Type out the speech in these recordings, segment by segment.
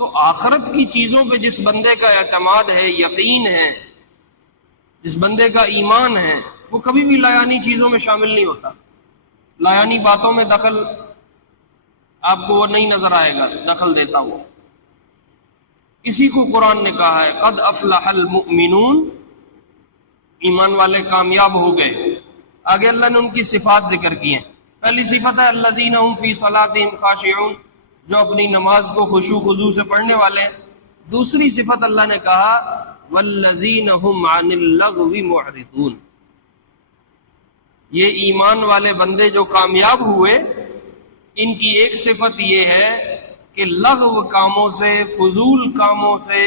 تو آخرت کی چیزوں پہ جس بندے کا اعتماد ہے، یقین ہے، جس بندے کا ایمان ہے، وہ کبھی بھی لایانی چیزوں میں شامل نہیں ہوتا. لایانی باتوں میں دخل آپ کو وہ نہیں نظر آئے گا دخل دیتا ہوا. اسی کو قرآن نے کہا ہے قد افلح المؤمنون، ایمان والے کامیاب ہو گئے. آگے اللہ نے ان کی صفات ذکر کی ہیں. پہلی صفت ہے الذین هم فی صلاتهم خاشعون، جو اپنی نماز کو خشوع خضوع سے پڑھنے والے ہیں. دوسری صفت اللہ نے کہا والذین هم عن اللغو معرضون، یہ ایمان والے بندے جو کامیاب ہوئے ان کی ایک صفت یہ ہے کہ لغو کاموں سے، فضول کاموں سے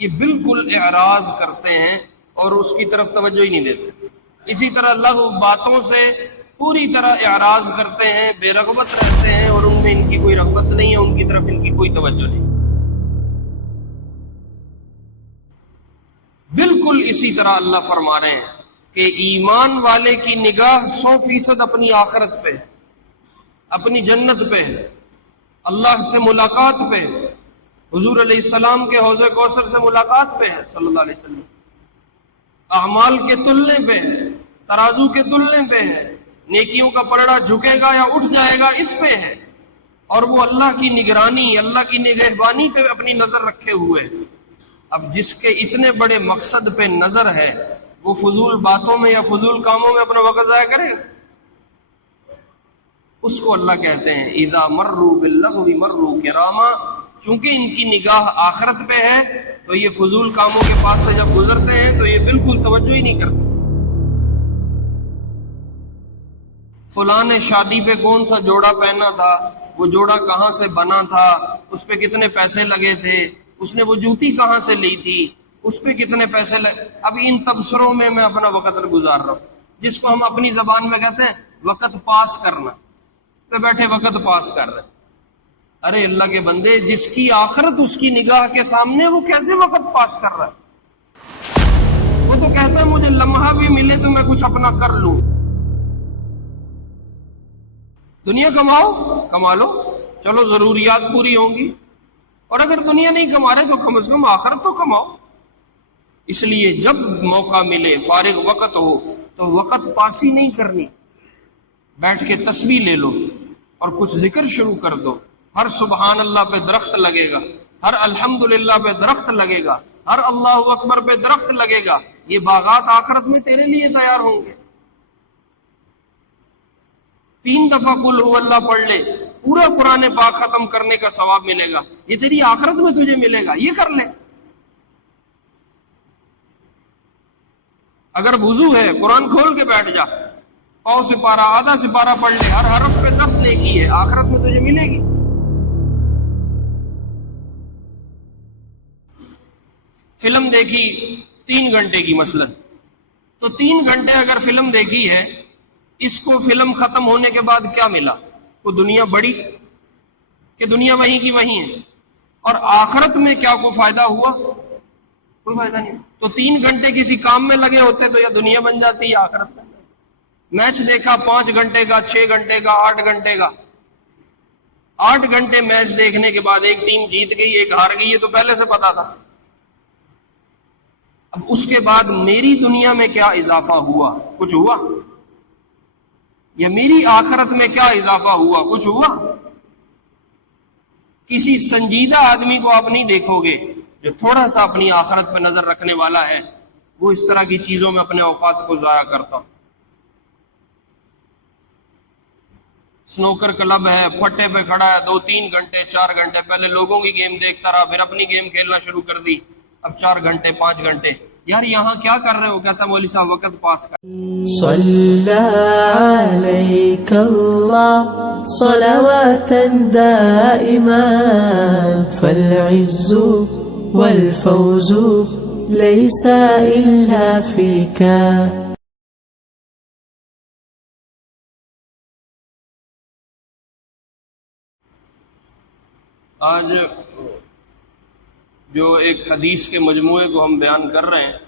یہ بالکل اعراض کرتے ہیں اور اس کی طرف توجہ ہی نہیں دیتے. اسی طرح لغو باتوں سے پوری طرح اعراض کرتے ہیں، بے رغبت رہتے ہیں اور ان میں ان کی کوئی رغبت نہیں ہے، ان کی طرف ان کی کوئی توجہ نہیں. بالکل اسی طرح اللہ فرما رہے ہیں کہ ایمان والے کی نگاہ 100% اپنی آخرت پہ، اپنی جنت پہ، اللہ سے ملاقات پہ، حضور علیہ السلام کے حوض کوثر سے ملاقات پہ ہے صلی اللہ علیہ وسلم، اعمال کے تلنے پہ ہے، ترازو کے تلنے پہ ہے، نیکیوں کا پلڑا جھکے گا یا اٹھ جائے گا اس پہ ہے، اور وہ اللہ کی نگرانی، اللہ کی نگہبانی پہ اپنی نظر رکھے ہوئے. اب جس کے اتنے بڑے مقصد پہ نظر ہے وہ فضول باتوں میں یا فضول کاموں میں اپنا وقت ضائع کرے گا؟ اس کو اللہ کہتے ہیں اذا مروا باللغو مروا کراما. چونکہ ان کی نگاہ آخرت پہ ہے تو یہ فضول کاموں کے پاس سے جب گزرتے ہیں تو یہ بالکل توجہ ہی نہیں کرتے. فلاں نے شادی پہ کون سا جوڑا پہنا تھا، وہ جوڑا کہاں سے بنا تھا، اس پہ کتنے پیسے لگے تھے، اس نے وہ جوتی کہاں سے لی تھی، اس پہ کتنے پیسے لگے. اب ان تبصروں میں میں اپنا وقت گزار رہا ہوں، جس کو ہم اپنی زبان میں کہتے ہیں وقت پاس کرنا، پہ بیٹھے وقت پاس کر رہے. ارے اللہ کے بندے، جس کی آخرت اس کی نگاہ کے سامنے، وہ کیسے وقت پاس کر رہا ہے؟ وہ تو کہتا ہے مجھے لمحہ بھی ملے تو میں کچھ اپنا کر لوں. دنیا کماؤ، کما لو، چلو ضروریات پوری ہوں گی، اور اگر دنیا نہیں کما رہے تو کم از کم آخرت تو کماؤ. اس لیے جب موقع ملے، فارغ وقت ہو تو وقت پاسی نہیں کرنی. بیٹھ کے تسبیح لے لو اور کچھ ذکر شروع کر دو. ہر سبحان اللہ پہ درخت لگے گا، ہر الحمدللہ پہ درخت لگے گا، ہر اللہ اکبر پہ درخت لگے گا. یہ باغات آخرت میں تیرے لیے تیار ہوں گے. 3 دفعہ قل هو اللہ پڑھ لے، پورا قرآن پاک ختم کرنے کا ثواب ملے گا. یہ تیری آخرت میں تجھے ملے گا، یہ کر لے. اگر وضو ہے قرآن کھول کے بیٹھ جا، پاؤں سپارہ، آدھا سپارہ پڑھ لے، ہر حرف پہ 10 نیکی ہے، آخرت میں تجھے ملے گی. فلم دیکھی 3 گھنٹے کی مثلا، تو 3 گھنٹے اگر فلم دیکھی ہے، اس کو فلم ختم ہونے کے بعد کیا ملا؟ وہ دنیا بڑی کہ دنیا وہیں کی وہیں ہے، اور آخرت میں کیا کو فائدہ ہوا؟ کوئی فائدہ نہیں. تو 3 گھنٹے کسی کام میں لگے ہوتے تو یا دنیا بن جاتی یا آخرت بن جاتی. میچ دیکھا 5 گھنٹے کا، 6 گھنٹے کا، 8 گھنٹے کا. 8 گھنٹے میچ دیکھنے کے بعد ایک ٹیم جیت گئی، ایک ہار گئی، یہ تو پہلے سے پتا تھا. اب اس کے بعد میری دنیا میں کیا اضافہ ہوا؟ کچھ ہوا؟ یا میری آخرت میں کیا اضافہ ہوا؟ کچھ ہوا؟ کسی سنجیدہ آدمی کو آپ نہیں دیکھو گے جو تھوڑا سا اپنی آخرت پہ نظر رکھنے والا ہے، وہ اس طرح کی چیزوں میں اپنے اوقات کو ضائع کرتا. سنوکر کلب ہے، پٹے پہ کھڑا ہے 2-3 گھنٹے 4 گھنٹے، پہلے لوگوں کی گیم دیکھتا رہا، پھر اپنی گیم کھیلنا شروع کر دی، اب 4 گھنٹے 5 گھنٹے. یار یہاں کیا کر رہے ہو؟ کہتا مولوی صاحب وقت پاس کر. صلی علیک اللہ صلواتا دائما فالعز والفوز لیس الا فیک. آج جو ایک حدیث کے مجموعے کو ہم بیان کر رہے ہیں،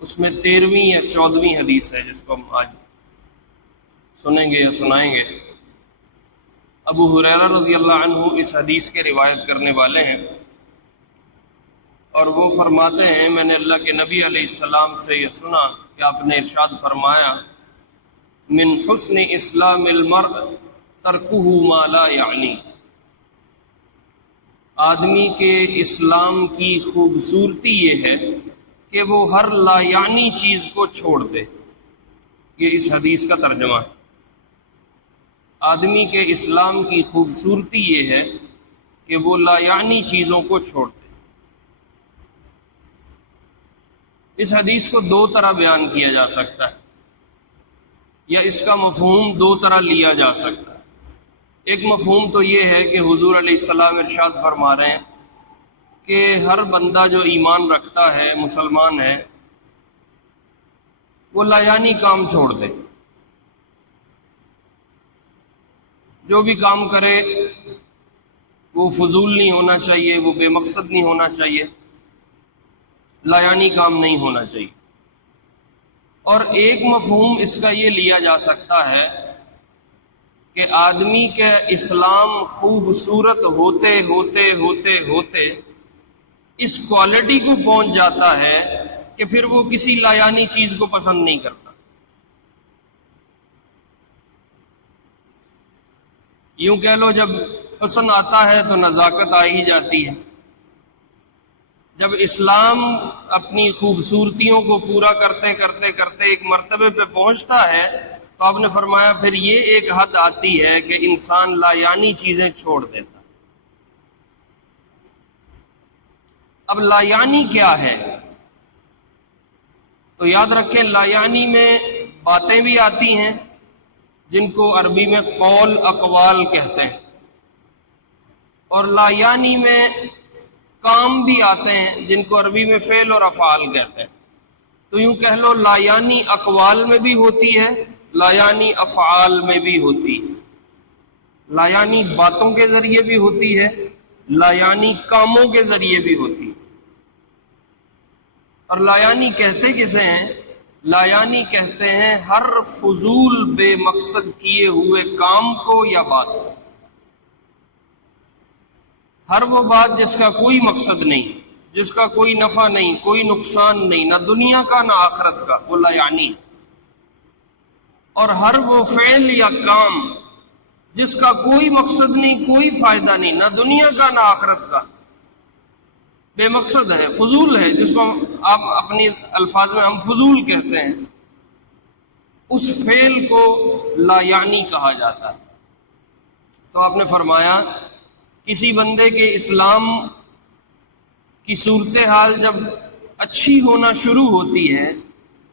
اس میں 13ویں یا 14ویں حدیث ہے جس کو ہم آج سنیں گے یا سنائیں گے. ابو ہریرہ رضی اللہ عنہ اس حدیث کے روایت کرنے والے ہیں. اور وہ فرماتے ہیں میں نے اللہ کے نبی علیہ السلام سے یہ سنا کہ آپ نے ارشاد فرمایا من حسن اسلام المرء ترکہ ما لا یعنی، آدمی کے اسلام کی خوبصورتی یہ ہے کہ وہ ہر لا یعنی چیز کو چھوڑ دے۔ یہ اس حدیث کا ترجمہ ہے۔ آدمی کے اسلام کی خوبصورتی یہ ہے کہ وہ لا یعنی چیزوں کو چھوڑ دے۔ اس حدیث کو دو طرح بیان کیا جا سکتا ہے، یا اس کا مفہوم دو طرح لیا جا سکتا ہے۔ ایک مفہوم تو یہ ہے کہ حضور علیہ السلام ارشاد فرما رہے ہیں کہ ہر بندہ جو ایمان رکھتا ہے، مسلمان ہے، وہ لا یعنی کام چھوڑ دے۔ جو بھی کام کرے وہ فضول نہیں ہونا چاہیے، وہ بے مقصد نہیں ہونا چاہیے، لا یعنی کام نہیں ہونا چاہیے۔ اور ایک مفہوم اس کا یہ لیا جا سکتا ہے کہ آدمی کے اسلام خوبصورت ہوتے ہوتے ہوتے ہوتے اس کوالٹی کو پہنچ جاتا ہے کہ پھر وہ کسی لا یعنی چیز کو پسند نہیں کرتا۔ یوں کہہ لو جب حسن آتا ہے تو نزاکت آ ہی جاتی ہے۔ جب اسلام اپنی خوبصورتیوں کو پورا کرتے کرتے کرتے ایک مرتبے پہ پہنچتا ہے تو آپ نے فرمایا پھر یہ ایک حد آتی ہے کہ انسان لا یعنی چیزیں چھوڑ دیتا۔ اب لا یعنی کیا ہے؟ تو یاد رکھیں لا یعنی میں باتیں بھی آتی ہیں جن کو عربی میں قول اقوال کہتے ہیں، اور لا یعنی میں کام بھی آتے ہیں جن کو عربی میں فعل اور افعال کہتے ہیں۔ تو یوں کہہ لو لا یعنی اقوال میں بھی ہوتی ہے، لا یعنی افعال میں بھی ہوتی ہے، لا یعنی باتوں کے ذریعے بھی ہوتی ہے، لا یعنی کاموں کے ذریعے بھی ہوتی ہے۔ اور لا یعنی کہتے کسے ہیں؟ لا یعنی کہتے ہیں ہر فضول بے مقصد کیے ہوئے کام کو یا بات کو، ہر وہ بات جس کا کوئی مقصد نہیں، جس کا کوئی نفع نہیں، کوئی نقصان نہیں، نہ دنیا کا نہ آخرت کا، وہ لا یعنی ہے۔ اور ہر وہ فعل یا کام جس کا کوئی مقصد نہیں، کوئی فائدہ نہیں، نہ دنیا کا نہ آخرت کا، بے مقصد ہے، فضول ہے، جس کو آپ اپنی الفاظ میں ہم فضول کہتے ہیں، اس فعل کو لا یعنی کہا جاتا ہے۔ تو آپ نے فرمایا کسی بندے کے اسلام کی صورتحال جب اچھی ہونا شروع ہوتی ہے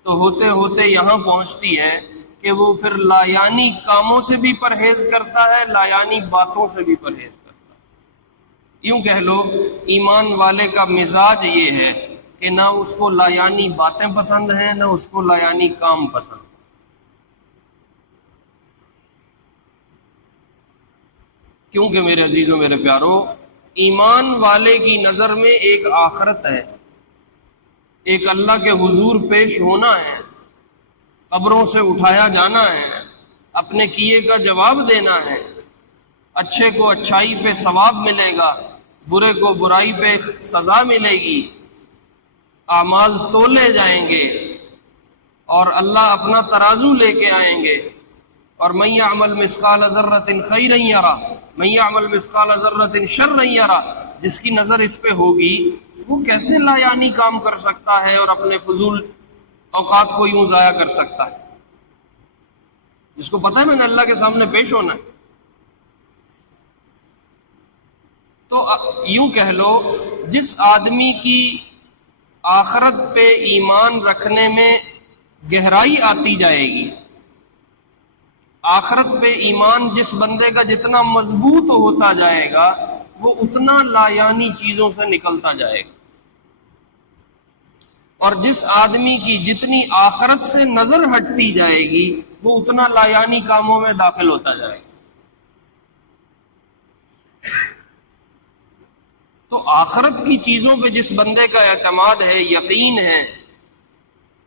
تو ہوتے ہوتے یہاں پہنچتی ہے کہ وہ پھر لا یعنی کاموں سے بھی پرہیز کرتا ہے، لا یعنی باتوں سے بھی پرہیز کرتا ہے۔ یوں کہہ لو ایمان والے کا مزاج یہ ہے کہ نہ اس کو لا یعنی باتیں پسند ہیں، نہ اس کو لا یعنی کام پسند۔ کیونکہ میرے عزیزوں، میرے پیارو، ایمان والے کی نظر میں ایک آخرت ہے، ایک اللہ کے حضور پیش ہونا ہے، قبروں سے اٹھایا جانا ہے، اپنے کیے کا جواب دینا ہے، اچھے کو اچھائی پہ ثواب ملے گا، برے کو برائی پہ سزا ملے گی، اعمال تولے جائیں گے اور اللہ اپنا ترازو لے کے آئیں گے۔ اور من یعمل مثقال ذرۃ خیرا یرا من یعمل مثقال ذرۃ شرا یرا، جس کی نظر اس پہ ہوگی وہ کیسے لا یعنی کام کر سکتا ہے اور اپنے فضول اوقات کو یوں ضائع کر سکتا ہے، جس کو پتہ ہے میں نے اللہ کے سامنے پیش ہونا ہے۔ تو یوں کہہ لو جس آدمی کی آخرت پہ ایمان رکھنے میں گہرائی آتی جائے گی، آخرت پہ ایمان جس بندے کا جتنا مضبوط ہوتا جائے گا وہ اتنا لا یعنی چیزوں سے نکلتا جائے گا، اور جس آدمی کی جتنی آخرت سے نظر ہٹتی جائے گی وہ اتنا لا یعنی کاموں میں داخل ہوتا جائے گا۔ تو آخرت کی چیزوں پہ جس بندے کا اعتماد ہے، یقین ہے،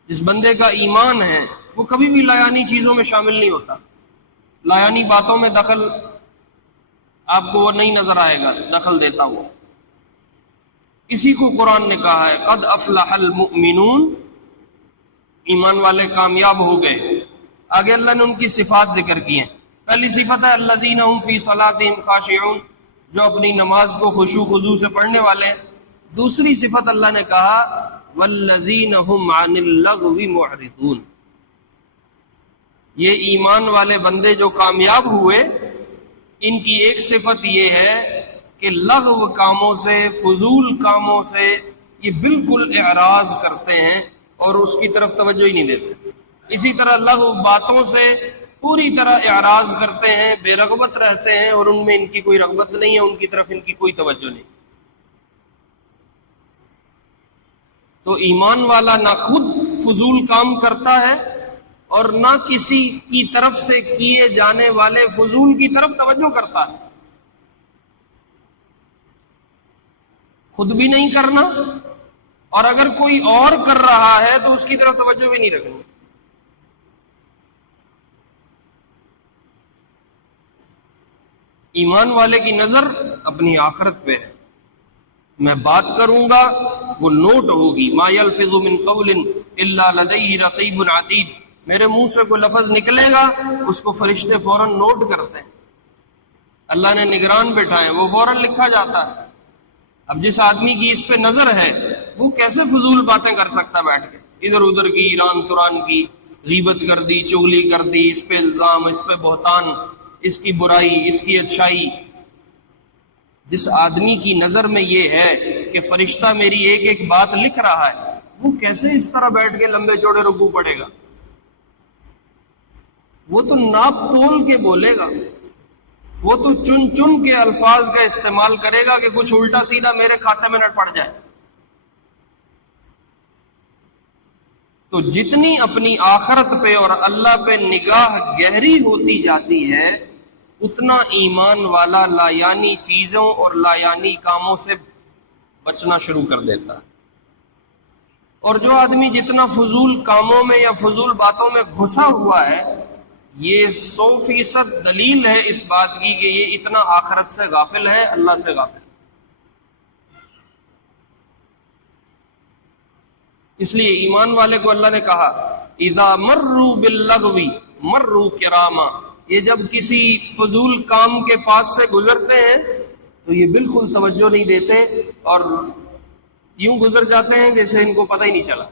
جس بندے کا ایمان ہے، وہ کبھی بھی لا یعنی چیزوں میں شامل نہیں ہوتا۔ لا یعنی باتوں میں دخل آپ کو وہ نہیں نظر آئے گا دخل دیتا ہوا۔ اسی کو قرآن نے کہا ہے قد افلح المؤمنون، ایمان والے کامیاب ہو گئے۔ آگے اللہ نے ان کی صفات ذکر کی ہیں۔ پہلی صفت ہے الذین هم فی صلاتہم خاشعون، جو اپنی نماز کو خشوع خضوع سے پڑھنے والے ہیں۔ دوسری صفت اللہ نے کہا والذین هم عن اللغو معرضون، یہ ایمان والے بندے جو کامیاب ہوئے ان کی ایک صفت یہ ہے کہ لغو کاموں سے، فضول کاموں سے یہ بالکل اعراض کرتے ہیں اور اس کی طرف توجہ ہی نہیں دیتے۔ اسی طرح لغو باتوں سے پوری طرح اعراض کرتے ہیں، بے رغبت رہتے ہیں اور ان میں ان کی کوئی رغبت نہیں ہے، ان کی طرف ان کی کوئی توجہ نہیں۔ تو ایمان والا نہ خود فضول کام کرتا ہے اور نہ کسی کی طرف سے کیے جانے والے فضول کی طرف توجہ کرتا ہے، خود بھی نہیں کرنا اور اگر کوئی اور کر رہا ہے تو اس کی طرف توجہ بھی نہیں رکھنی۔ ایمان والے کی نظر اپنی آخرت پہ ہے، میں بات کروں گا وہ نوٹ ہوگی، ما یلفظ من قول الا لدیہ رقیب عتید، میرے منہ سے کوئی لفظ نکلے گا اس کو فرشتے فوراً نوٹ کرتے ہیں، اللہ نے نگران بٹھائے، وہ فوراً لکھا جاتا ہے۔ اب جس آدمی کی اس پہ نظر ہے وہ کیسے فضول باتیں کر سکتا بیٹھ کے، ادھر ادھر کی، ایران تران کی، غیبت کر دی، چغلی کر دی، اس پہ الزام، اس پہ بہتان، اس کی برائی، اس کی اچھائی۔ جس آدمی کی نظر میں یہ ہے کہ فرشتہ میری ایک ایک بات لکھ رہا ہے، وہ کیسے اس طرح بیٹھ کے لمبے چوڑے رکوع پڑھے گا؟ وہ تو ناپ تول کے بولے گا، وہ تو چن چن کے الفاظ کا استعمال کرے گا کہ کچھ الٹا سیدھا میرے کھاتے میں نہ پڑ جائے۔ تو جتنی اپنی آخرت پہ اور اللہ پہ نگاہ گہری ہوتی جاتی ہے اتنا ایمان والا لایانی چیزوں اور لایانی کاموں سے بچنا شروع کر دیتا ہے۔ اور جو آدمی جتنا فضول کاموں میں یا فضول باتوں میں گھسا ہوا ہے، یہ 100% دلیل ہے اس بات کی کہ یہ اتنا آخرت سے غافل ہے، اللہ سے غافل۔ اس لیے ایمان والے کو اللہ نے کہا اذا مروا باللغو مروا کراما، یہ جب کسی فضول کام کے پاس سے گزرتے ہیں تو یہ بالکل توجہ نہیں دیتے اور یوں گزر جاتے ہیں جیسے ان کو پتہ ہی نہیں چلا۔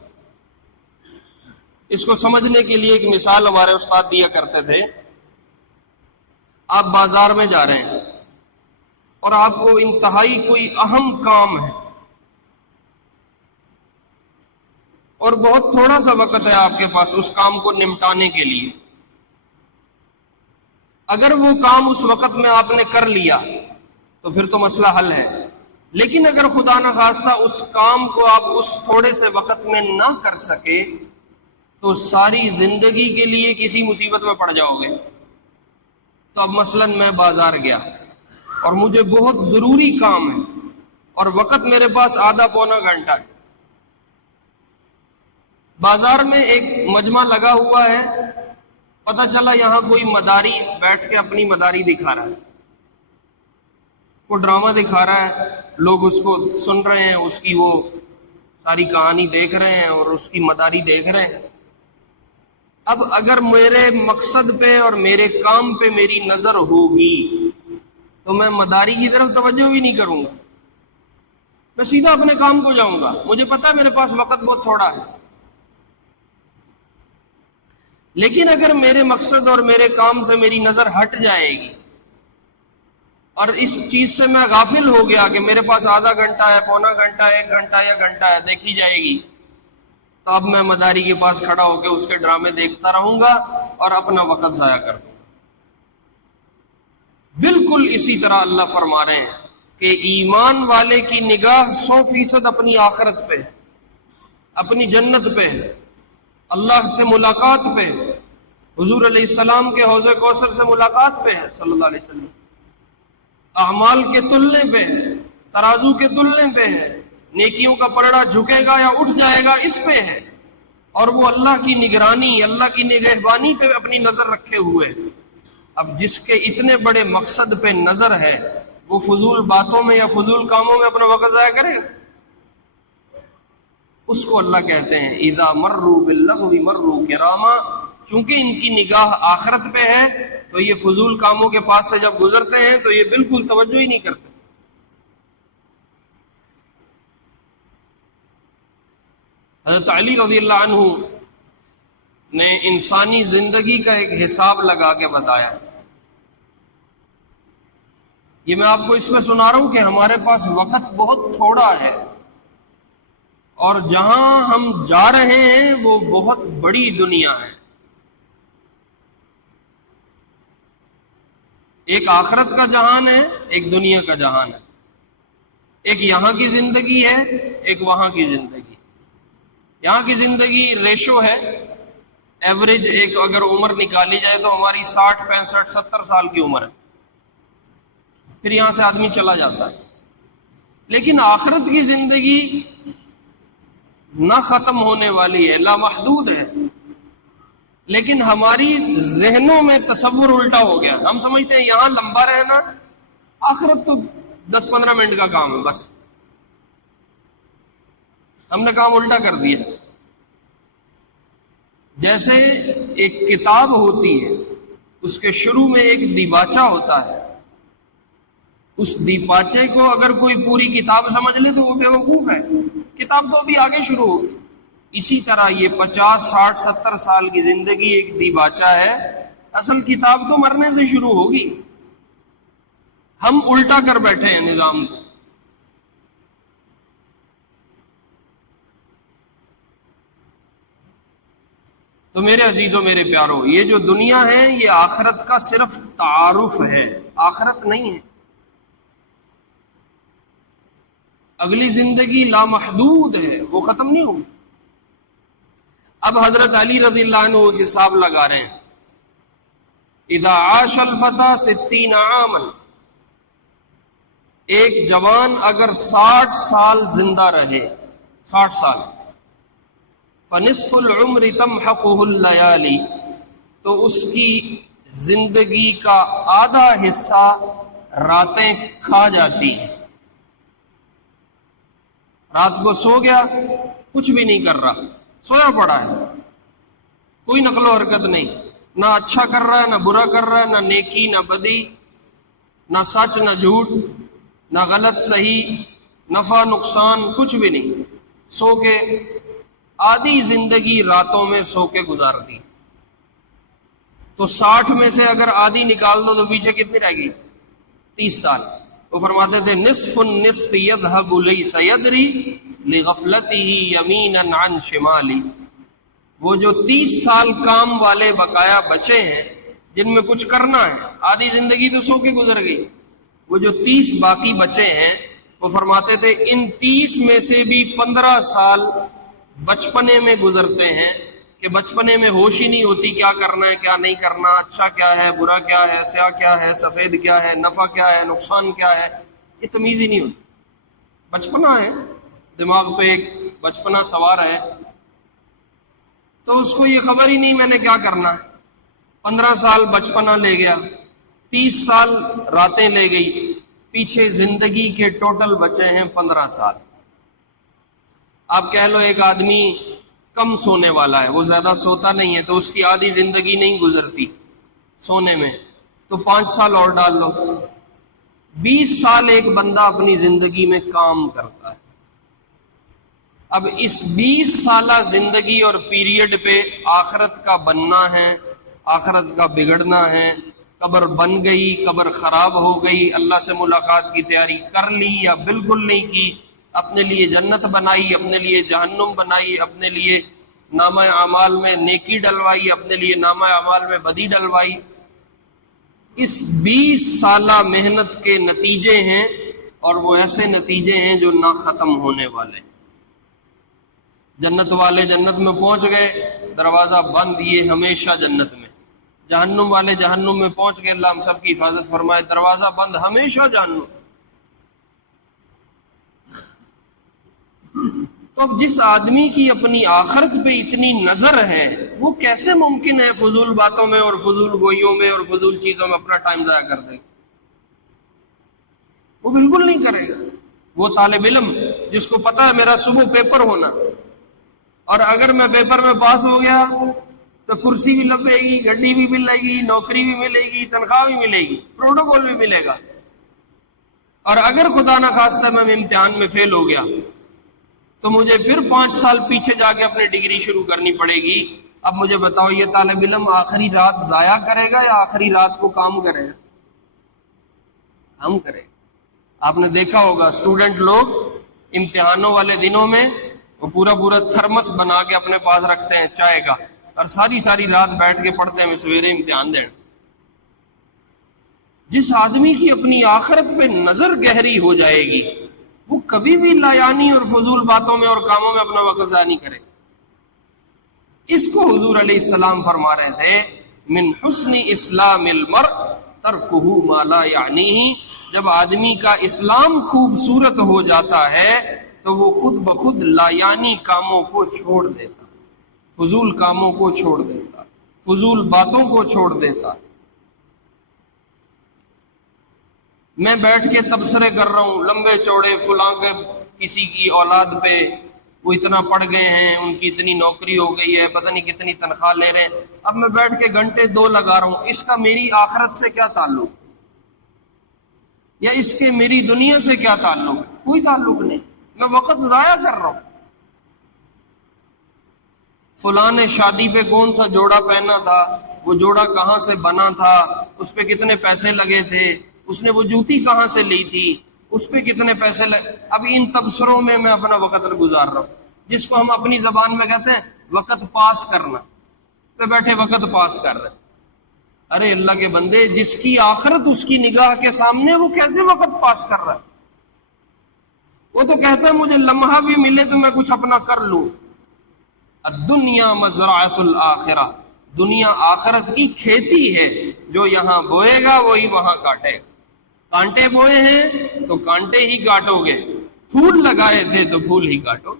اس کو سمجھنے کے لیے ایک مثال ہمارے استاد دیا کرتے تھے۔ آپ بازار میں جا رہے ہیں اور آپ کو انتہائی کوئی اہم کام ہے اور بہت تھوڑا سا وقت ہے آپ کے پاس اس کام کو نمٹانے کے لیے۔ اگر وہ کام اس وقت میں آپ نے کر لیا تو پھر تو مسئلہ حل ہے، لیکن اگر خدا نخواستہ اس کام کو آپ اس تھوڑے سے وقت میں نہ کر سکے تو ساری زندگی کے لیے کسی مصیبت میں پڑ جاؤ گے۔ تو اب مثلاً میں بازار گیا اور مجھے بہت ضروری کام ہے اور وقت میرے پاس آدھا پونا گھنٹہ ہے۔ بازار میں ایک مجمع لگا ہوا ہے، پتہ چلا یہاں کوئی مداری بیٹھ کے اپنی مداری دکھا رہا ہے، وہ ڈرامہ دکھا رہا ہے، لوگ اس کو سن رہے ہیں، اس کی وہ ساری کہانی دیکھ رہے ہیں اور اس کی مداری دیکھ رہے ہیں۔ اب اگر میرے مقصد پہ اور میرے کام پہ میری نظر ہوگی تو میں مداری کی طرف توجہ بھی نہیں کروں گا، میں سیدھا اپنے کام کو جاؤں گا، مجھے پتا ہے میرے پاس وقت بہت تھوڑا ہے۔ لیکن اگر میرے مقصد اور میرے کام سے میری نظر ہٹ جائے گی اور اس چیز سے میں غافل ہو گیا کہ میرے پاس آدھا گھنٹہ ہے، پونا گھنٹہ ہے، 1 گھنٹہ یا گھنٹہ ہے، دیکھی جائے گی، تو اب میں مداری کے پاس کھڑا ہو کے اس کے ڈرامے دیکھتا رہوں گا اور اپنا وقت ضائع کر دوں گا۔ بالکل اسی طرح اللہ فرما رہے ہیں کہ ایمان والے کی نگاہ 100% اپنی آخرت پہ، اپنی جنت پہ، اللہ سے ملاقات پہ، حضور علیہ السلام کے حوض کوثر سے ملاقات پہ ہے صلی اللہ علیہ وسلم، اعمال کے تلنے پہ ہے، ترازو کے تلنے پہ ہے، نیکیوں کا پلڑا جھکے گا یا اٹھ جائے گا اس پہ ہے، اور وہ اللہ کی نگرانی، اللہ کی نگہبانی پہ اپنی نظر رکھے ہوئے۔ اب جس کے اتنے بڑے مقصد پہ نظر ہے وہ فضول باتوں میں یا فضول کاموں میں اپنا وقت ضائع کرے گا؟ اس کو اللہ کہتے ہیں اذا مروا باللغو مروا کراما، چونکہ ان کی نگاہ آخرت پہ ہے تو یہ فضول کاموں کے پاس سے جب گزرتے ہیں تو یہ بالکل توجہ ہی نہیں کرتے۔ حضرت علی رضی اللہ عنہ نے انسانی زندگی کا ایک حساب لگا کے بتایا، یہ میں آپ کو اس میں سنا رہا ہوں کہ ہمارے پاس وقت بہت تھوڑا ہے اور جہاں ہم جا رہے ہیں وہ بہت بڑی دنیا ہے۔ ایک آخرت کا جہان ہے، ایک دنیا کا جہان ہے، ایک یہاں کی زندگی ہے، ایک وہاں کی زندگی۔ یہاں کی زندگی ریشو ہے، ایوریج ایک اگر عمر نکالی جائے تو ہماری 60 65 70 سال کی عمر ہے، پھر یہاں سے آدمی چلا جاتا ہے۔ لیکن آخرت کی زندگی نہ ختم ہونے والی ہے، لامحدود ہے، لیکن ہماری ذہنوں میں تصور الٹا ہو گیا۔ ہم سمجھتے ہیں یہاں لمبا رہنا، آخرت تو 10-15 منٹ کا کام ہے بس۔ ہم نے کام الٹا کر دیا۔ جیسے ایک کتاب ہوتی ہے، اس کے شروع میں ایک دیباچہ ہوتا ہے، اس دیباچے کو اگر کوئی پوری کتاب سمجھ لے تو وہ بیوقوف ہے، کتاب تو ابھی آگے شروع ہوگی۔ اسی طرح یہ 50 60 70 سال کی زندگی ایک دیباچہ ہے، اصل کتاب تو مرنے سے شروع ہوگی۔ ہم الٹا کر بیٹھے ہیں نظام کو۔ تو میرے عزیزوں، میرے پیاروں، یہ جو دنیا ہے یہ آخرت کا صرف تعارف ہے، آخرت نہیں ہے۔ اگلی زندگی لامحدود ہے، وہ ختم نہیں ہوگی۔ اب حضرت علی رضی اللہ عنہ حساب لگا رہے ہیں، اذا عاش الفتى 60 عاما، ایک جوان اگر 60 سال زندہ رہے، 60 سال، فنصف العمر تمحقه الليالي، تو اس کی زندگی کا آدھا حصہ راتیں کھا جاتی ہیں۔ رات کو سو گیا، کچھ بھی نہیں کر رہا، سویا پڑا ہے، کوئی نقل و حرکت نہیں، نہ اچھا کر رہا ہے، نہ برا کر رہا ہے، نہ نیکی نہ بدی، نہ سچ نہ جھوٹ، نہ غلط صحیح، نفع نقصان، کچھ بھی نہیں، سو کے آدھی زندگی راتوں میں سو کے گزار دی۔ تو 60 میں سے اگر آدھی نکال دو تو پیچھے کتنی رہ گئی؟ 30 سال۔ وہ فرماتے تھے نصف النصف یذهب لیس یدری لغفلتہ یمینا عن شمالی، وہ جو 30 سال کام والے بقایا بچے ہیں جن میں کچھ کرنا ہے، آدھی زندگی تو سو کے گزر گئی، وہ جو 30 باقی بچے ہیں وہ فرماتے تھے ان 30 میں سے بھی 15 سال بچپنے میں گزرتے ہیں کہ بچپنے میں ہوش ہی نہیں ہوتی کیا کرنا ہے کیا نہیں کرنا، اچھا کیا ہے، برا کیا ہے، سیاہ کیا ہے، سفید کیا ہے، نفع کیا ہے، نقصان کیا ہے، یہ تمیز ہی نہیں ہوتی۔ بچپنا ہے، دماغ پہ ایک بچپنا سوار ہے تو اس کو یہ خبر ہی نہیں میں نے کیا کرنا ہے۔ 15 سال بچپنا لے گیا، 30 سال راتیں لے گئی، پیچھے زندگی کے ٹوٹل بچے ہیں 15 سال۔ آپ کہہ لو ایک آدمی کم سونے والا ہے، وہ زیادہ سوتا نہیں ہے تو اس کی آدھی زندگی نہیں گزرتی سونے میں، تو 5 سال اور ڈال لو، 20 سال ایک بندہ اپنی زندگی میں کام کرتا ہے۔ اب اس 20 سالہ زندگی اور پیریڈ پہ آخرت کا بننا ہے، آخرت کا بگڑنا ہے، قبر بن گئی، قبر خراب ہو گئی، اللہ سے ملاقات کی تیاری کر لی یا بالکل نہیں کی، اپنے لیے جنت بنائی، اپنے لیے جہنم بنائی، اپنے لیے نامہ اعمال میں نیکی ڈلوائی، اپنے لیے نامہ اعمال میں بدی ڈلوائی۔ اس 20 سالہ محنت کے نتیجے ہیں، اور وہ ایسے نتیجے ہیں جو نہ ختم ہونے والے۔ جنت والے جنت میں پہنچ گئے، دروازہ بند، یہ ہمیشہ جنت میں۔ جہنم والے جہنم میں پہنچ گئے، اللہ ہم سب کی حفاظت فرمائے، دروازہ بند، ہمیشہ جہنم۔ تو اب جس آدمی کی اپنی آخرت پہ اتنی نظر ہے وہ کیسے ممکن ہے فضول باتوں میں اور فضول گوئیوں میں اور فضول چیزوں میں اپنا ٹائم ضائع کر دے؟ وہ بالکل نہیں کرے گا۔ وہ طالب علم جس کو پتا ہے میرا صبح پیپر ہونا، اور اگر میں پیپر میں پاس ہو گیا تو کرسی بھی لبے گی، گڈی بھی ملے گی، نوکری بھی ملے گی، تنخواہ بھی ملے گی، پروٹوکول بھی ملے گا۔ اور اگر خدا نہ خواستہ میں امتحان میں فیل ہو گیا تو مجھے پھر 5 سال پیچھے جا کے اپنی ڈگری شروع کرنی پڑے گی۔ اب مجھے بتاؤ، یہ طالب علم آخری رات ضائع کرے گا یا آخری رات کو کام کرے گا؟ کام کرے گا۔ آپ نے دیکھا ہوگا اسٹوڈنٹ لوگ امتحانوں والے دنوں میں وہ پورا تھرمس بنا کے اپنے پاس رکھتے ہیں چائے کا، اور ساری رات بیٹھ کے پڑھتے ہیں سویرے امتحان دینا۔ جس آدمی کی اپنی آخرت پہ نظر گہری ہو جائے گی وہ کبھی بھی لایانی اور فضول باتوں میں اور کاموں میں اپنا وقت ضائع نہیں کرے۔ اس کو حضور علیہ السلام فرما رہے تھے، من حسن اسلام المرء ترکہ ما لا یعنیہ، جب آدمی کا اسلام خوبصورت ہو جاتا ہے تو وہ خود بخود لایانی کاموں کو چھوڑ دیتا، فضول کاموں کو چھوڑ دیتا، فضول باتوں کو چھوڑ دیتا۔ میں بیٹھ کے تبصرے کر رہا ہوں لمبے چوڑے فلاں کے کسی کی اولاد پہ، وہ اتنا پڑھ گئے ہیں، ان کی اتنی نوکری ہو گئی ہے، پتہ نہیں کتنی تنخواہ لے رہے ہیں، اب میں بیٹھ کے گھنٹے 2 لگا رہا ہوں، اس کا میری آخرت سے کیا تعلق، یا اس کے میری دنیا سے کیا تعلق؟ کوئی تعلق نہیں، میں وقت ضائع کر رہا ہوں۔ فلاں نے شادی پہ کون سا جوڑا پہنا تھا، وہ جوڑا کہاں سے بنا تھا، اس پہ کتنے پیسے لگے تھے، اس نے وہ جوتی کہاں سے لی تھی، اس پہ کتنے پیسے لگے۔ اب ان تبصروں میں میں اپنا وقت گزار رہا ہوں، جس کو ہم اپنی زبان میں کہتے ہیں وقت پاس کرنا، پہ بیٹھے وقت پاس کر رہے ہیں۔ ارے اللہ کے بندے، جس کی آخرت اس کی نگاہ کے سامنے، وہ کیسے وقت پاس کر رہا ہے؟ وہ تو کہتا ہے مجھے لمحہ بھی ملے تو میں کچھ اپنا کر لوں۔ الدنیا مزرعۃ الآخرہ، دنیا آخرت کی کھیتی ہے، جو یہاں بوئے گا وہی وہاں کاٹے گا۔ کانٹے بوئے ہیں تو کانٹے ہی کاٹو گے، پھول لگائے تھے تو پھول ہی کاٹو۔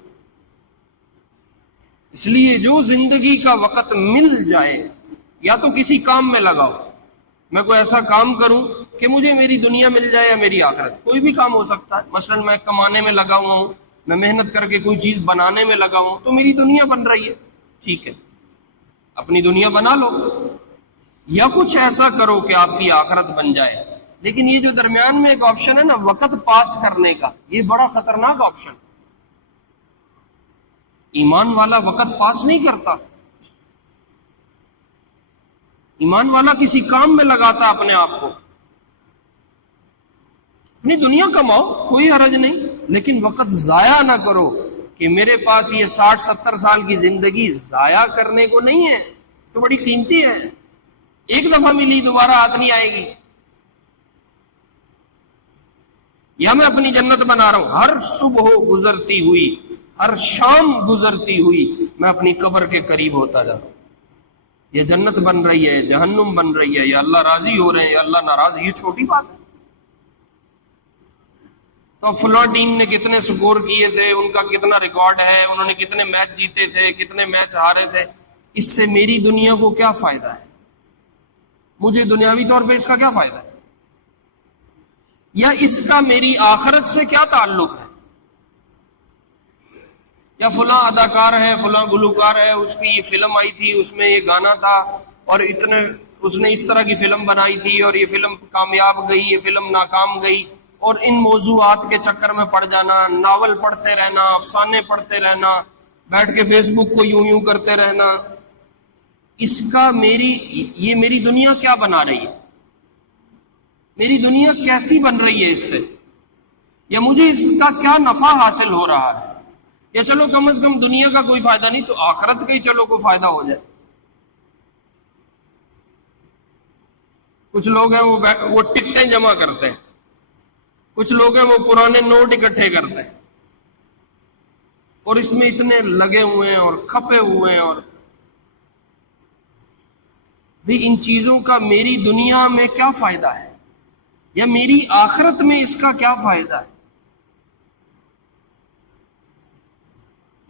اس لیے جو زندگی کا وقت مل جائے یا تو کسی کام میں لگاؤ، میں کوئی ایسا کام کروں کہ مجھے میری دنیا مل جائے یا میری آخرت، کوئی بھی کام ہو سکتا ہے۔ مثلا میں کمانے میں لگا ہوا ہوں، میں محنت کر کے کوئی چیز بنانے میں لگا ہوں تو میری دنیا بن رہی ہے، ٹھیک ہے، اپنی دنیا بنا لو، یا کچھ ایسا کرو کہ آپ کی آخرت بن جائے۔ لیکن یہ جو درمیان میں ایک آپشن ہے نا وقت پاس کرنے کا، یہ بڑا خطرناک آپشن۔ ایمان والا وقت پاس نہیں کرتا، ایمان والا کسی کام میں لگاتا اپنے آپ کو۔ اپنی دنیا کماؤ، کوئی حرج نہیں، لیکن وقت ضائع نہ کرو کہ میرے پاس یہ 60-70 سال کی زندگی ضائع کرنے کو نہیں ہے، تو بڑی قیمتی ہے، ایک دفعہ ملی دوبارہ ہاتھ نہیں آئے گی۔ یا میں اپنی جنت بنا رہا ہوں، ہر صبح گزرتی ہوئی، ہر شام گزرتی ہوئی میں اپنی قبر کے قریب ہوتا جا رہا ہوں، یہ جنت بن رہی ہے، جہنم بن رہی ہے، یا اللہ راضی ہو رہے ہیں یا اللہ ناراض، یہ چھوٹی بات ہے۔ تو فلاں ٹیم نے کتنے سکور کیے تھے، ان کا کتنا ریکارڈ ہے، انہوں نے کتنے میچ جیتے تھے، کتنے میچ ہارے تھے، اس سے میری دنیا کو کیا فائدہ ہے؟ مجھے دنیاوی طور پہ اس کا کیا فائدہ ہے؟ یا اس کا میری آخرت سے کیا تعلق ہے؟ یا فلاں اداکار ہے، فلاں گلوکار ہے، اس کی یہ فلم آئی تھی، اس میں یہ گانا تھا، اور اس نے اس طرح کی فلم بنائی تھی، اور یہ فلم کامیاب گئی، یہ فلم ناکام گئی، اور ان موضوعات کے چکر میں پڑ جانا، ناول پڑھتے رہنا، افسانے پڑھتے رہنا، بیٹھ کے فیس بک کو یوں کرتے رہنا، اس کا یہ میری دنیا کیا بنا رہی ہے؟ میری دنیا کیسی بن رہی ہے اس سے؟ یا مجھے اس کا کیا نفع حاصل ہو رہا ہے؟ یا چلو کم از کم دنیا کا کوئی فائدہ نہیں تو آخرت کا ہی چلو کوئی فائدہ ہو جائے۔ کچھ لوگ ہیں وہ ٹکٹیں جمع کرتے ہیں، کچھ لوگ ہیں وہ پرانے نوٹ اکٹھے کرتے ہیں، اور اس میں اتنے لگے ہوئے ہیں اور کھپے ہوئے ہیں، اور بھی ان چیزوں کا میری دنیا میں کیا فائدہ ہے، یا میری آخرت میں اس کا کیا فائدہ ہے؟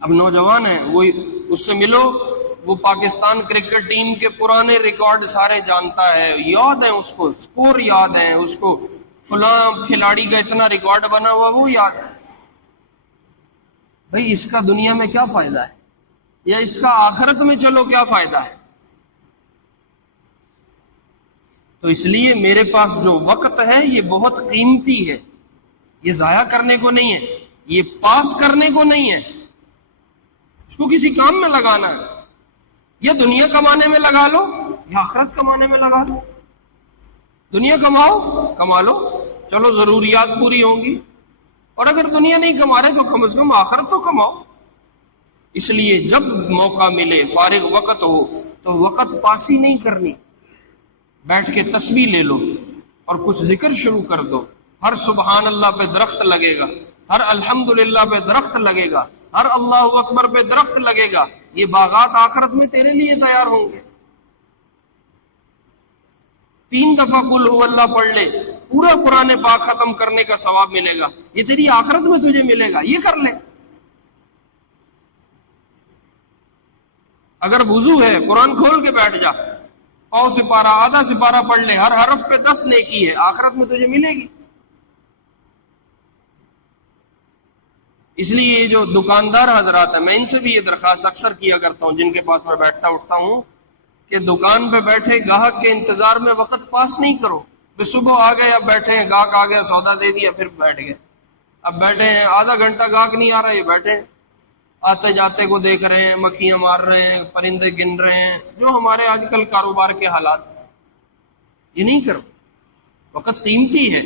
اب نوجوان ہیں، وہ اس سے ملو، وہ پاکستان کرکٹ ٹیم کے پرانے ریکارڈ سارے جانتا ہے، یاد ہیں اس کو، سکور یاد ہیں اس کو، فلاں کھلاڑی کا اتنا ریکارڈ بنا ہوا وہ یاد ہے۔ بھئی اس کا دنیا میں کیا فائدہ ہے؟ یا اس کا آخرت میں چلو کیا فائدہ ہے؟ تو اس لیے میرے پاس جو وقت ہے یہ بہت قیمتی ہے، یہ ضائع کرنے کو نہیں ہے، یہ پاس کرنے کو نہیں ہے، اس کو کسی کام میں لگانا ہے، یا دنیا کمانے میں لگا لو یا آخرت کمانے میں لگا لو۔ دنیا کماؤ، کما لو، چلو ضروریات پوری ہوں گی، اور اگر دنیا نہیں کما رہے تو کم از کم آخرت تو کماؤ۔ اس لیے جب موقع ملے، فارغ وقت ہو تو وقت پاسی نہیں کرنی، بیٹھ کے تسبیح لے لو اور کچھ ذکر شروع کر دو۔ ہر سبحان اللہ پہ درخت لگے گا، ہر الحمدللہ پہ درخت لگے گا، ہر اللہ اکبر پہ درخت لگے گا، یہ باغات آخرت میں تیرے لیے تیار ہوں گے۔ 3 دفعہ قل هو اللہ پڑھ لے، پورا قرآن پاک ختم کرنے کا ثواب ملے گا، یہ تیری آخرت میں تجھے ملے گا، یہ کر لے۔ اگر وضو ہے قرآن کھول کے بیٹھ جا، پاؤ سپارہ آدھا سپارہ پڑھ لے، ہر حرف پہ 10 نیکی ہے، آخرت میں تجھے ملے گی۔ اس لیے یہ جو دکاندار حضرات ہیں، میں ان سے بھی یہ درخواست اکثر کیا کرتا ہوں جن کے پاس میں بیٹھتا اٹھتا ہوں، کہ دکان پہ بیٹھے گاہک کے انتظار میں وقت پاس نہیں کرو۔ صبح آ گئے، اب بیٹھے ہیں، گاہک آ گیا، سودا دے دیا، پھر بیٹھ گئے، اب بیٹھے ہیں، آدھا گھنٹہ گاہک نہیں آ رہا، یہ بیٹھے ہیں، آتے جاتے کو دیکھ رہے ہیں، مکھیاں مار رہے ہیں، پرندے گن رہے ہیں، جو ہمارے آج کل کاروبار کے حالات۔ یہ نہیں کرو، وقت قیمتی ہے۔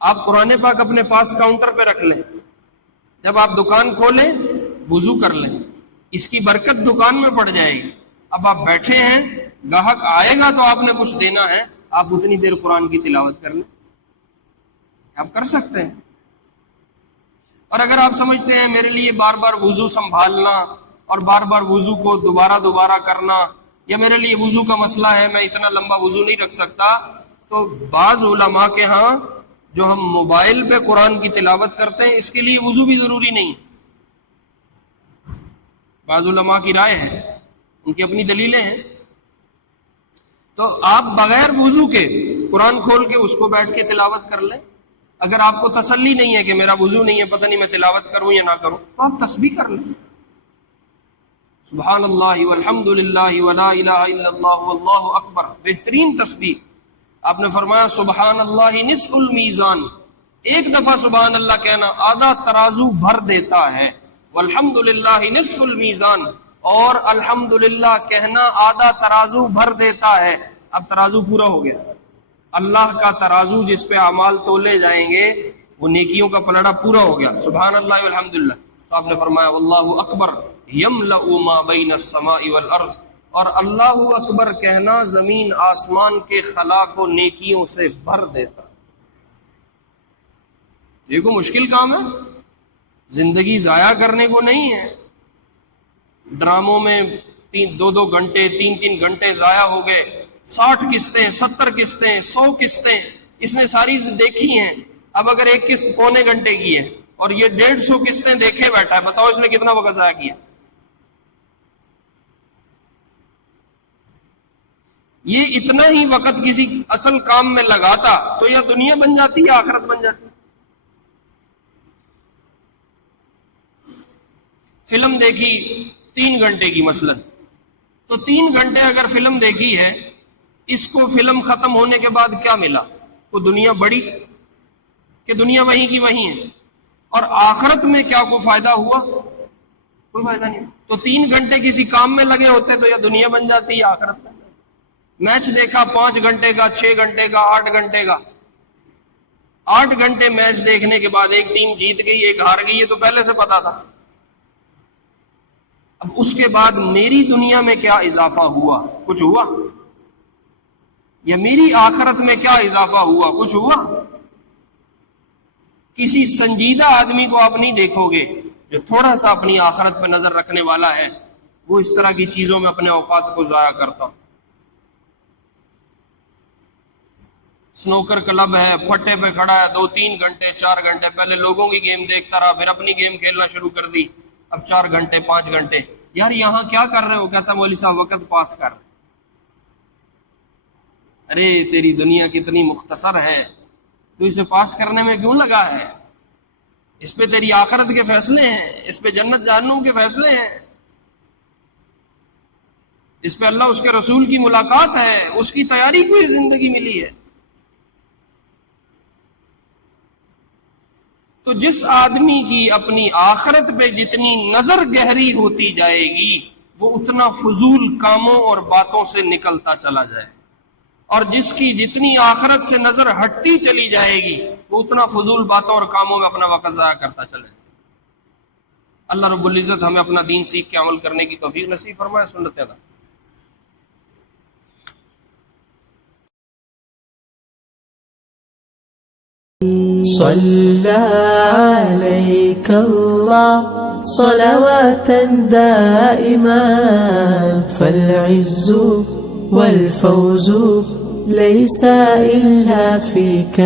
آپ قرآن پاک اپنے پاس کاؤنٹر پہ رکھ لیں، جب آپ دکان کھولیں وضو کر لیں، اس کی برکت دکان میں پڑ جائے گی۔ اب آپ بیٹھے ہیں، گاہک آئے گا تو آپ نے کچھ دینا ہے، آپ اتنی دیر قرآن کی تلاوت کر لیں، آپ کر سکتے ہیں۔ اور اگر آپ سمجھتے ہیں میرے لیے بار بار وضو سنبھالنا اور بار بار وضو کو دوبارہ کرنا، یا میرے لیے وضو کا مسئلہ ہے، میں اتنا لمبا وضو نہیں رکھ سکتا، تو بعض علماء کے ہاں جو ہم موبائل پہ قرآن کی تلاوت کرتے ہیں اس کے لیے وضو بھی ضروری نہیں۔ بعض علماء کی رائے ہے، ان کی اپنی دلیلیں ہیں، تو آپ بغیر وضو کے قرآن کھول کے اس کو بیٹھ کے تلاوت کر لیں۔ اگر آپ کو تسلی نہیں ہے کہ میرا وضو نہیں ہے، پتہ نہیں میں تلاوت کروں یا نہ کروں، تو آپ تسبیح کر لیں، سبحان اللہ والحمد للہ ولا الہ الا اللہ واللہ اکبر، بہترین تسبیح۔ آپ نے فرمایا سبحان اللہ نصف المیزان، ایک دفعہ سبحان اللہ کہنا آدھا ترازو بھر دیتا ہے، والحمد للہ نصف المیزان، اور الحمدللہ کہنا آدھا ترازو بھر دیتا ہے۔ اب ترازو پورا ہو گیا، اللہ کا ترازو جس پہ اعمال تولے جائیں گے وہ نیکیوں کا پلڑا پورا ہو گیا، سبحان اللہ والحمدللہ۔ تو آپ نے فرمایا واللہ اکبر یملأ ما بین السماء والارض، اور اللہ اکبر کہنا زمین آسمان کے خلا کو نیکیوں سے بھر دیتا۔ دیکھو مشکل کام ہے، زندگی ضائع کرنے کو نہیں ہے۔ ڈراموں میں 2 گھنٹے 3 گھنٹے ضائع ہو گئے، 60 قسطیں 70 قسطیں 100 قسطیں اس نے ساری دیکھی ہیں۔ اب اگر ایک قسط پونے گھنٹے کی ہے اور یہ 150 قسطیں دیکھے بیٹھا ہے، بتاؤ اس نے کتنا وقت ضائع کیا۔ یہ اتنا ہی وقت کسی اصل کام میں لگاتا تو یا دنیا بن جاتی یا آخرت بن جاتی۔ فلم دیکھی 3 گھنٹے کی مثلا، تو 3 گھنٹے اگر فلم دیکھی ہے، اس کو فلم ختم ہونے کے بعد کیا ملا؟ کوئی دنیا بڑی کہ دنیا وہیں کی وہیں ہے، اور آخرت میں کیا کوئی فائدہ ہوا؟ کوئی فائدہ نہیں۔ تو 3 گھنٹے کسی کام میں لگے ہوتے تو یا دنیا بن جاتی یا آخرت بن جاتی۔ میچ دیکھا 5 گھنٹے کا 6 گھنٹے کا 8 گھنٹے کا، 8 گھنٹے میچ دیکھنے کے بعد ایک ٹیم جیت گئی ایک ہار گئی، یہ تو پہلے سے پتا تھا۔ اب اس کے بعد میری دنیا میں کیا اضافہ ہوا؟ کچھ ہوا؟ یا میری آخرت میں کیا اضافہ ہوا؟ کچھ ہوا؟ کسی سنجیدہ آدمی کو آپ نہیں دیکھو گے جو تھوڑا سا اپنی آخرت پہ نظر رکھنے والا ہے، وہ اس طرح کی چیزوں میں اپنے اوقات کو ضائع کرتا۔ سنوکر کلب ہے، پھٹے پہ کھڑا ہے 2-3 گھنٹے 4 گھنٹے، پہلے لوگوں کی گیم دیکھتا رہا، پھر اپنی گیم کھیلنا شروع کر دی، اب 4 گھنٹے 5 گھنٹے۔ یار یہاں کیا کر رہے ہو؟ کہتا مولوی صاحب وقت پاس کر۔ ارے تیری دنیا کتنی مختصر ہے، تو اسے پاس کرنے میں کیوں لگا ہے؟ اس پہ تیری آخرت کے فیصلے ہیں، اس پہ جنت جہنم کے فیصلے ہیں۔ اس پہ اللہ اس کے رسول کی ملاقات ہے، اس کی تیاری کو یہ زندگی ملی ہے۔ تو جس آدمی کی اپنی آخرت پہ جتنی نظر گہری ہوتی جائے گی وہ اتنا فضول کاموں اور باتوں سے نکلتا چلا جائے، اور جس کی جتنی آخرت سے نظر ہٹتی چلی جائے گی وہ اتنا فضول باتوں اور کاموں میں اپنا وقت ضائع کرتا چلے جائے۔ اللہ رب العزت ہمیں اپنا دین سیکھ کے عمل کرنے کی توفیق نصیب فرمائے۔ سنت ادا۔ صلى عليك الله صلواتا دائما فالعز والفوز ليس إلا فيك